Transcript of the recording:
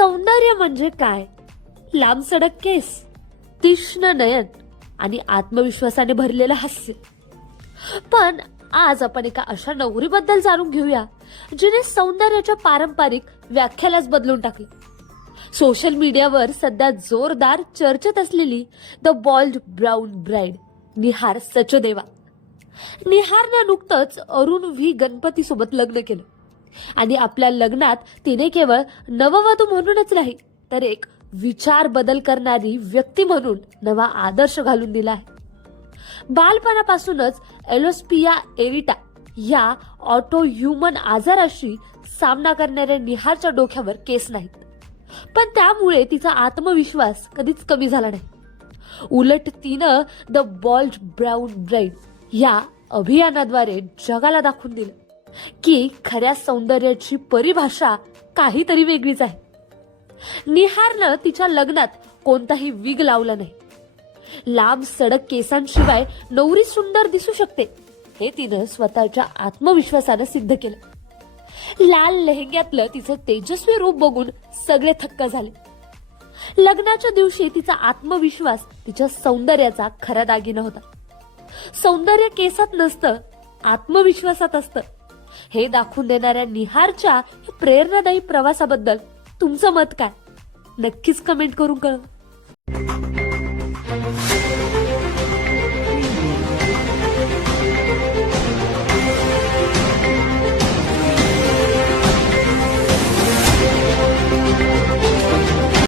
सौंदर्य म्हणजे काय? लांब सडक केस तीक्ष्ण नयन आणि आत्मविश्वासाने भरलेलं हास्य. पण आज आपण एका अशा नवरीबद्दल जाणून घेऊया जिने सौंदर्याच्या पारंपरिक व्याख्यालाच बदलून टाकले. सोशल मीडियावर सध्या जोरदार चर्चेत असलेली the bold brown bride Nihar Sachdeva. निहारनं नुकतंच अरुण व्ही. गणपती सोबत लग्न केलं. आणि आपल्या लग्नात तिने केवळ नववधू म्हणूनच नाही तर एक विचार बदल करणारी व्यक्ती म्हणून नवा आदर्श घालून दिला आहे. बालपणापासूनच एलोस्पिया एरिटा या ऑटो ह्युमन आजाराशी सामना करणाऱ्या निहारच्या डोक्यावर केस नाहीत. पण त्यामुळे तिचा आत्मविश्वास कधीच कमी झाला नाही. उलट तिनं द बॉल्ड ब्राऊन ब्राईड या अभियानाद्वारे जगाला दाखवून दिलं. की खऱ्या सौंदर्याची परिभाषा काहीतरी वेगळीच आहे. निहारनं तिच्या लग्नात कोणताही विग लावला नाही. लांब सडक केसांशिवाय नवरी सुंदर दिसू शकते हे तिनं स्वतःच्या आत्मविश्वासानं सिद्ध केलं. लाल लेहंग्यातलं तिचं तेजस्वी रूप बघून सगळे थक्क झाले. लग्नाच्या दिवशी तिचा आत्मविश्वास तिच्या सौंदर्याचा खरा दागिना होता. सौंदर्य केसात नसतं आत्मविश्वासात असतं. हे दाखवून देणाऱ्या निहारच्या प्रेरणादायी प्रवासाबद्दल तुमचं मत काय? नक्कीच कमेंट करून कळवा.